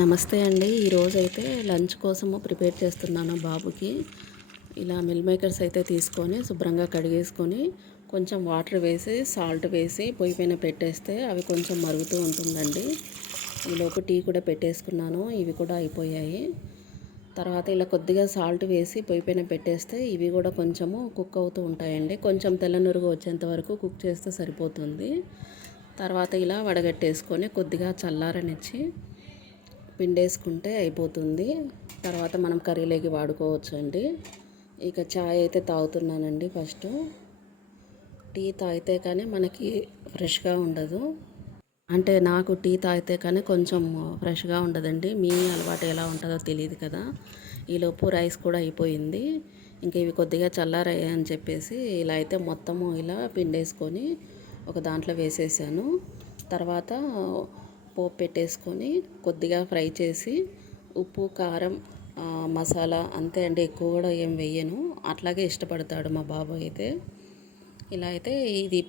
నమస్తే అండి. ఈరోజైతే లంచ్ కోసము ప్రిపేర్ చేస్తున్నాను బాబుకి. ఇలా మిల్ మేకర్స్ అయితే తీసుకొని శుభ్రంగా కడిగేసుకొని కొంచెం వాటర్ వేసి సాల్ట్ వేసి పొయ్యి పైన పెట్టేస్తే అవి కొంచెం మరుగుతూ ఉంటుందండి. ఈలోపు టీ కూడా పెట్టేసుకున్నాను. ఇవి కూడా అయిపోయాయి. తర్వాత ఇలా కొద్దిగా సాల్ట్ వేసి పొయ్యి పైన పెట్టేస్తే ఇవి కూడా కొంచెము కుక్ అవుతూ ఉంటాయండి. కొంచెం తెల్ల నురుగు వచ్చేంత వరకు కుక్ చేస్తే సరిపోతుంది. తర్వాత ఇలా వడగట్టేసుకొని కొద్దిగా చల్లారనిచ్చి పిండేసుకుంటే అయిపోతుంది. తర్వాత మనం కర్రీలోకి వాడుకోవచ్చు అండి. ఇక చాయ్ అయితే తాగుతున్నానండి. ఫస్ట్ టీ తాగితే కానీ మనకి ఫ్రెష్గా ఉండదు. అంటే నాకు టీ తాగితే కానీ కొంచెం ఫ్రెష్గా ఉండదండి. మీ అలవాటు ఎలా ఉంటుందో తెలియదు కదా. ఈలోపు రైస్ కూడా అయిపోయింది. ఇంక ఇవి కొద్దిగా చల్లారయ్యాయని చెప్పేసి ఇలా అయితే మొత్తము ఇలా పిండేసుకొని ఒక దాంట్లో వేసేసాను. తర్వాత పోపు పెట్టేసుకొని కొద్దిగా ఫ్రై చేసి ఉప్పు కారం మసాలా అంతే అండి. ఎక్కువ కూడా ఏం వేయను. అట్లాగే ఇష్టపడతాడు మా బాబు అయితే. ఇలా అయితే ఇది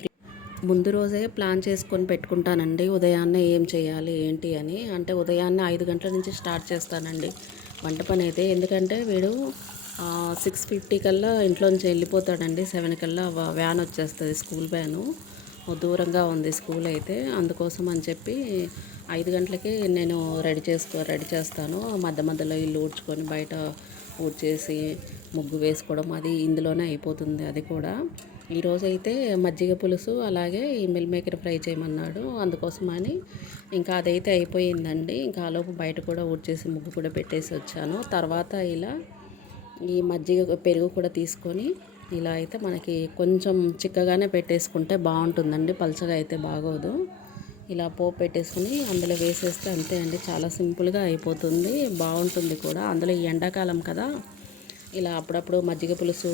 ముందు రోజే ప్లాన్ చేసుకొని పెట్టుకుంటానండి. ఉదయాన్నే ఏం చేయాలి ఏంటి అని. అంటే ఉదయాన్నే 5 గంటల నుంచి స్టార్ట్ చేస్తానండి వంట పని అయితే. ఎందుకంటే వీడు 6:50 కల్లా ఇంట్లోంచి వెళ్ళిపోతాడండి. 7 కల్లా వ్యాన్ వచ్చేస్తుంది, స్కూల్ వ్యాను. దూరంగా ఉంది స్కూల్ అయితే. అందుకోసం అని చెప్పి 5 గంటలకి నేను రెడీ చేస్తాను. మధ్య మధ్యలో ఇల్లు ఊడ్చుకొని బయట ఊడ్చేసి ముగ్గు వేసుకోవడం అది ఇందులోనే అయిపోతుంది. అది కూడా ఈరోజైతే మజ్జిగ పులుసు అలాగే ఈ మిల్ మేకర్ ఫ్రై చేయమన్నాడు. అందుకోసమని ఇంకా అదైతే అయిపోయిందండి. ఇంకా ఆలోపు బయట కూడా ఊడ్చేసి ముగ్గు కూడా పెట్టేసి వచ్చాను. తర్వాత ఇలా ఈ మజ్జిగ పెరుగు కూడా తీసుకొని ఇలా అయితే మనకి కొంచెం చిక్కగానే పెట్టేసుకుంటే బాగుంటుందండి. పలచగా అయితే బాగోదు. ఇలా పోపు పెట్టేసుకుని అందులో వేసేస్తే అంతే అండి. చాలా సింపుల్గా అయిపోతుంది, బాగుంటుంది కూడా. అందులో ఈ ఎండాకాలం కదా, ఇలా అప్పుడప్పుడు మజ్జిగ పులుసు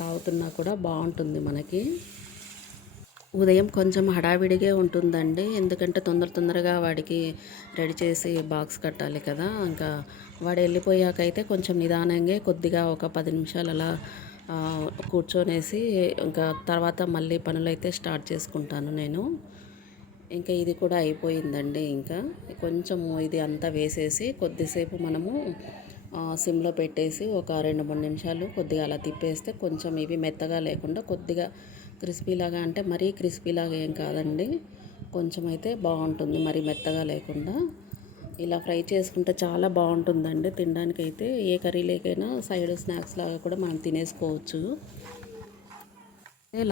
తాగుతున్నా కూడా బాగుంటుంది మనకి. ఉదయం కొంచెం హడావిడిగా ఉంటుందండి. ఎందుకంటే తొందరగా వాడికి రెడీ చేసి బాక్స్ కట్టాలి కదా. ఇంకా వాడు వెళ్ళిపోయాకైతే కొంచెం నిదానంగా కొద్దిగా ఒక 10 నిమిషాలు అలా కూర్చొనేసి ఇంకా తర్వాత మళ్ళీ పనులైతే స్టార్ట్ చేసుకుంటాను నేను. ఇంకా ఇది కూడా అయిపోయిందండి. ఇంకా కొంచెం ఇది అంతా వేసేసి కొద్దిసేపు మనము సిమ్లో పెట్టేసి ఒక 2-3 నిమిషాలు కొద్దిగా అలా తిప్పేస్తే కొంచెం ఇవి మెత్తగా లేకుండా కొద్దిగా క్రిస్పీలాగా, అంటే మరీ క్రిస్పీలాగా ఏం కాదండి, కొంచెం అయితే బాగుంటుంది, మరీ మెత్తగా లేకుండా. ఇలా ఫ్రై చేసుకుంటే చాలా బాగుంటుందండి తినడానికైతే. ఏ కర్రీలేకైనా సైడ్ స్నాక్స్ లాగా కూడా మనం తినేసుకోవచ్చు.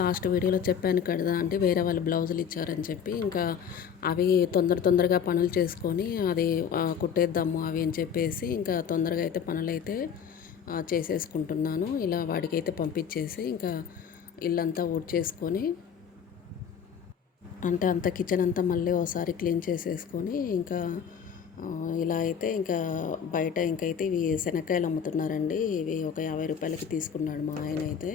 లాస్ట్ వీడియోలో చెప్పాను కదా అంటే వేరే వాళ్ళు బ్లౌజులు ఇచ్చారని చెప్పి, ఇంకా అవి తొందరగా పనులు చేసుకొని అది కుట్టేద్దాము అవి అని చెప్పేసి ఇంకా తొందరగా అయితే పనులైతే చేసేసుకుంటున్నాను. ఇలా వాడికైతే పంపించేసి ఇంకా ఇల్లంతా ఊడ్చేసుకొని, అంటే అంత కిచెన్ అంతా మళ్ళీ ఒకసారి క్లీన్ చేసేసుకొని ఇంకా ఇలా అయితే ఇంకా బయట ఇంకైతే ఇవి శనక్కాయలు అమ్ముతున్నారండి. ఇవి ఒక 50 రూపాయలకి తీసుకున్నాడు మా ఆయన అయితే.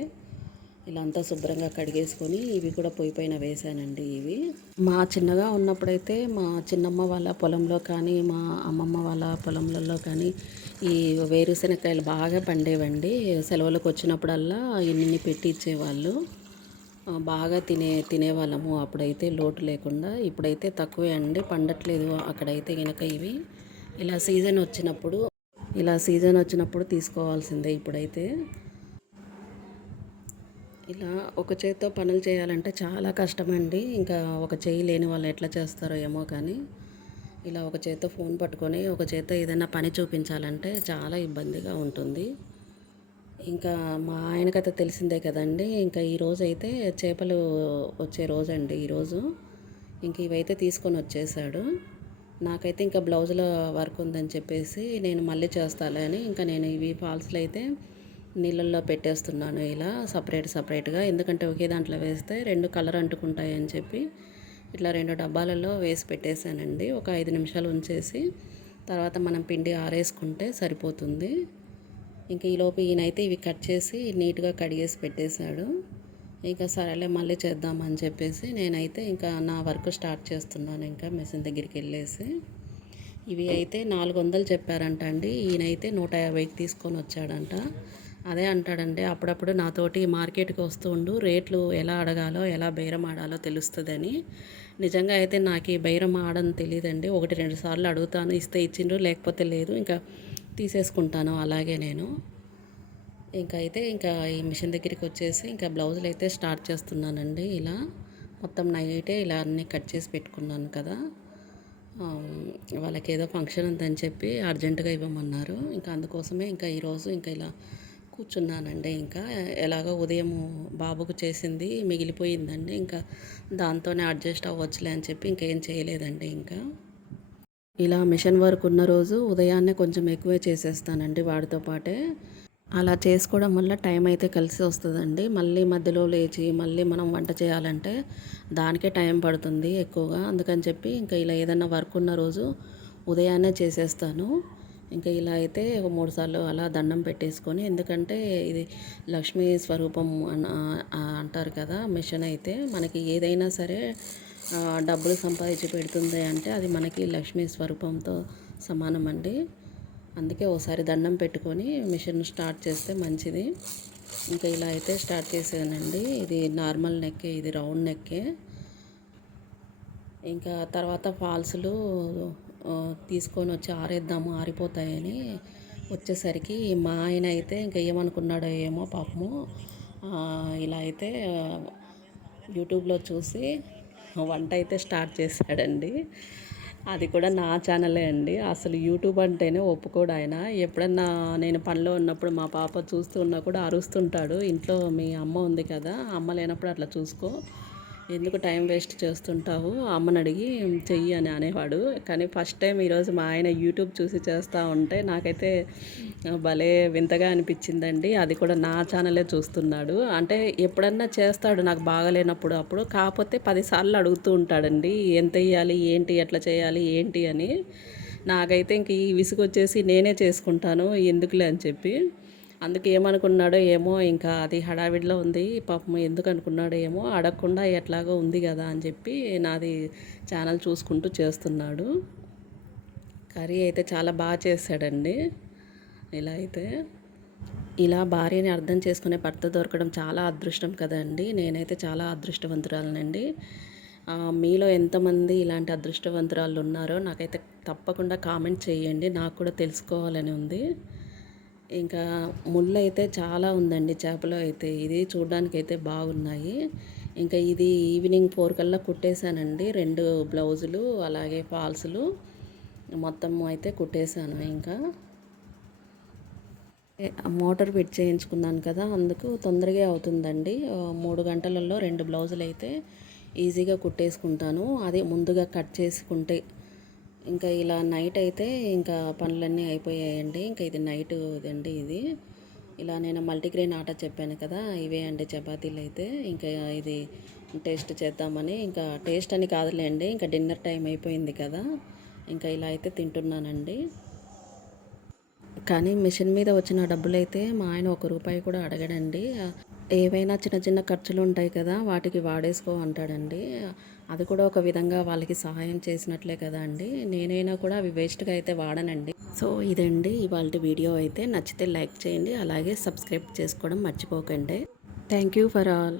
ఇలా అంతా శుభ్రంగా కడిగేసుకొని ఇవి కూడా పొయ్యి పైన వేసానండి. ఇవి మా చిన్నగా ఉన్నప్పుడైతే మా చిన్నమ్మ వాళ్ళ పొలంలో కానీ మా అమ్మమ్మ వాళ్ళ పొలంలలో కానీ ఈ వేరుశెనక్కాయలు బాగా పండేవండి. సెలవులకు వచ్చినప్పుడల్లా ఇన్ని పెట్టి ఇచ్చేవాళ్ళు. బాగా తినేవాళ్ళము అప్పుడైతే లోటు లేకుండా. ఇప్పుడైతే తక్కువే అండి, పండట్లేదు అక్కడైతే కనుక. ఇవి ఇలా సీజన్ వచ్చినప్పుడు తీసుకోవాల్సిందే ఇప్పుడైతే. ఇలా ఒక చేత్తో పనులు చేయాలంటే చాలా కష్టమండి. ఇంకా ఒక చేయి లేని వాళ్ళు ఎట్లా చేస్తారో ఏమో కానీ, ఇలా ఒక చేత్తో ఫోన్ పట్టుకొని ఒక చేత్తో ఏదైనా పని చూపించాలంటే చాలా ఇబ్బందిగా ఉంటుంది. ఇంకా మా ఆయనకైతే తెలిసిందే కదండి. ఇంకా ఈరోజు అయితే చేపలు వచ్చే రోజు అండి ఈరోజు. ఇంక ఇవైతే తీసుకొని వచ్చేసాడు. నాకైతే ఇంకా బ్లౌజుల వర్క్ ఉందని చెప్పేసి నేను మళ్ళీ చేస్తాలే అని ఇంకా నేను ఇవి ఫాల్స్లో అయితే నీళ్ళల్లో పెట్టేస్తున్నాను ఇలా సపరేట్గా. ఎందుకంటే ఒకే దాంట్లో వేస్తే 2 కలర్ అంటుకుంటాయి అని చెప్పి ఇట్లా 2 డబ్బాలలో వేసి పెట్టేశానండి. ఒక 5 నిమిషాలు ఉంచేసి తర్వాత మనం పిండి ఆరేసుకుంటే సరిపోతుంది. ఇంక ఈలోపు ఈయనైతే ఇవి కట్ చేసి నీట్గా కడిగేసి పెట్టేశాడు. ఇంకా సరేలే మళ్ళీ చేద్దామని చెప్పేసి నేనైతే ఇంకా నా వర్క్ స్టార్ట్ చేస్తున్నాను. ఇంకా మెషిన్ దగ్గరికి వెళ్ళేసి ఇవి అయితే 400 చెప్పారంట అండి. ఈయనైతే 150కి తీసుకొని వచ్చాడంట. అదే అంటాడండి అప్పుడప్పుడు నాతోటి మార్కెట్‌కి వస్తూ ఉండు. రేట్లు ఎలా అడగాలో, ఎలా బేరం ఆడాలో తెలుస్తదని. నిజంగా అయితే నాకీ బేరం ఆడని తెలీదండి. 1, 2 సార్లు అడుగుతాను. ఇస్తే ఇచ్చిండ్రు, లేకపోతే లేదు. ఇంకా తీసేసుకుంటాను అలాగే నేను. ఇంకా ఈ మిషన్ దగ్గరికొచ్చేసి ఇంకా బ్లౌజులైతే స్టార్ట్ చేస్తున్నానండి ఇలా. మొత్తం నైటే ఇలా అన్నీ కట్ చేసి పెట్టుకున్నాను కదా! వాళ్ళకేదో ఫంక్షన్ ఉందని చెప్పి అర్జెంటుగా ఇవ్వమన్నారు. ఇంకా అందుకోసమే ఇంకా ఈరోజు ఇంకా ఇలా కూర్చున్నానండి. ఇంకా ఎలాగో ఉదయం బాబుకు చేసింది మిగిలిపోయిందండి. ఇంకా దాంతోనే అడ్జస్ట్ అవ్వచ్చులే అని చెప్పి ఇంకేం చేయలేదండి ఇంకా. ఇలా మిషన్ వర్క్ ఉన్న రోజు ఉదయాన్నే కొంచెం ఎక్కువే చేసేస్తానండి వాడితో పాటే. అలా చేసుకోవడం వల్ల టైం అయితే కలిసి వస్తుందండి. మళ్ళీ మధ్యలో లేచి మళ్ళీ మనం వంట చేయాలంటే దానికే టైం పడుతుంది ఎక్కువగా. అందుకని చెప్పి ఇంకా ఇలా ఏదన్నా వర్క్ ఉన్న రోజు ఉదయాన్నే చేసేస్తాను. ఇంకా ఇలా అయితే ఒక 3 సార్లు అలా దండం పెట్టేసుకొని, ఎందుకంటే ఇది లక్ష్మీ స్వరూపం అంటారు కదా! మిషన్ అయితే మనకి ఏదైనా సరే డబ్బులు సంపాదించి పెడుతుంది అంటే అది మనకి లక్ష్మీ స్వరూపంతో సమానం అండి. అందుకే ఓసారి దండం పెట్టుకొని మిషన్ స్టార్ట్ చేస్తే మంచిది. ఇంకా ఇలా అయితే స్టార్ట్ చేసానండి. ఇది నార్మల్ నెక్కే, ఇది రౌండ్ నెక్కే. ఇంకా తర్వాత ఫాల్స్‌లు తీసుకొని వచ్చి ఆరేద్దాము, ఆరిపోతాయని వచ్చేసరికి మా ఆయన అయితే ఇంకా ఏమనుకున్నాడో ఏమో పాపము. ఇలా అయితే యూట్యూబ్‌లో చూసి వంట అయితే స్టార్ట్ చేశాడండి. అది కూడా నా ఛానలే అండి. అసలు యూట్యూబ్ అంటేనే ఒప్పుకోడాయన. ఎప్పుడన్నా నేను పనిలో ఉన్నప్పుడు మా పాప చూస్తూ ఉన్నా కూడా అరుస్తుంటాడు. ఇంట్లో మీ అమ్మ ఉంది కదా! అమ్మ లేనప్పుడు అట్లా చూసుకో. ఎందుకు టైం వేస్ట్ చేస్తుంటావు? అమ్మనడిగి చెయ్యి అని అనేవాడు. కానీ ఫస్ట్ టైం ఈరోజు మా ఆయన యూట్యూబ్ చూసి చేస్తా ఉంటే నాకైతే భలే వింతగా అనిపించిందండి. అది కూడా నా ఛానలే చూస్తున్నాడు. అంటే ఎప్పుడన్నా చేస్తాడు నాకు బాగాలేనప్పుడు అప్పుడు. కాకపోతే 10 సార్లు అడుగుతూ ఉంటాడండి. ఎంతెయ్యాలి? ఏంటి? ఎట్లా చేయాలి? ఏంటి? అని. నాకైతే ఇంక ఈ విసుగొచ్చేసి నేనే చేసుకుంటాను ఎందుకులే అని చెప్పి. అందుకు ఏమనుకున్నాడో ఏమో ఇంకా అది హడావిడిలో ఉంది. పాపం ఎందుకు అనుకున్నాడో ఏమో అడగకుండా ఎట్లాగో ఉంది కదా అని చెప్పి నాది ఛానల్ చూసుకుంటూ చేస్తున్నాడు. కర్రీ అయితే చాలా బాగా చేశాడండి. ఇలా అయితే ఇలా భార్యని అర్థం చేసుకునే భర్త దొరకడం చాలా అదృష్టం కదండి. నేనైతే చాలా అదృష్టవంతురాలనండి. మీలో ఎంతమంది ఇలాంటి అదృష్టవంతురాళ్ళు ఉన్నారో నాకైతే తప్పకుండా కామెంట్ చేయండి. నాకు కూడా తెలుసుకోవాలని ఉంది. ఇంకా ముళ్ళైతే చాలా ఉందండి చేపలో అయితే. ఇది చూడ్డానికైతే బాగున్నాయి. ఇంకా ఇది ఈవినింగ్ 4 కల్లా కుట్టేశానండి. 2 బ్లౌజులు అలాగే ఫాల్సులు మొత్తం అయితే కుట్టేశాను ఇంకా. మోటార్ ఫిట్ చేయించుకున్నాను కదా! అందుకు తొందరగా అవుతుందండి. 3 గంటలలో 2 బ్లౌజులైతే ఈజీగా కుట్టేసుకుంటాను. అది ముందుగా కట్ చేసుకుంటే. ఇంకా ఇలా నైట్ అయితే ఇంకా పనులన్నీ అయిపోయాయండి. ఇంకా ఇది నైట్ ఇదండి ఇది. ఇలా నేను మల్టీగ్రెయిన్ ఆటా చెప్పాను కదా! ఇవే అండి చపాతీలైతే. ఇంకా ఇది టేస్ట్ చేద్దామని, ఇంకా టేస్ట్ అని కాదులేండి. ఇంకా డిన్నర్ టైం అయిపోయింది కదా! ఇంకా ఇలా అయితే తింటున్నానండి. కానీ మిషన్ మీద వచ్చిన డబ్బులైతే మా ఆయన ₹1 కూడా అడగడండి. ఏవైనా చిన్న చిన్న ఖర్చులు ఉంటాయి కదా! వాటికి వాడేసుకో అంటాడండి. అది కూడా ఒక విధంగా వాళ్ళకి సహాయం చేసినట్లే కదా అండి. నేనైనా కూడా అవి వేస్ట్‌గా అయితే వాడనండి. సో ఇదండి ఇవాల్టి వీడియో అయితే. నచ్చితే లైక్ చేయండి. అలాగే సబ్స్క్రైబ్ చేసుకోవడం మర్చిపోకండి. Thank you for all.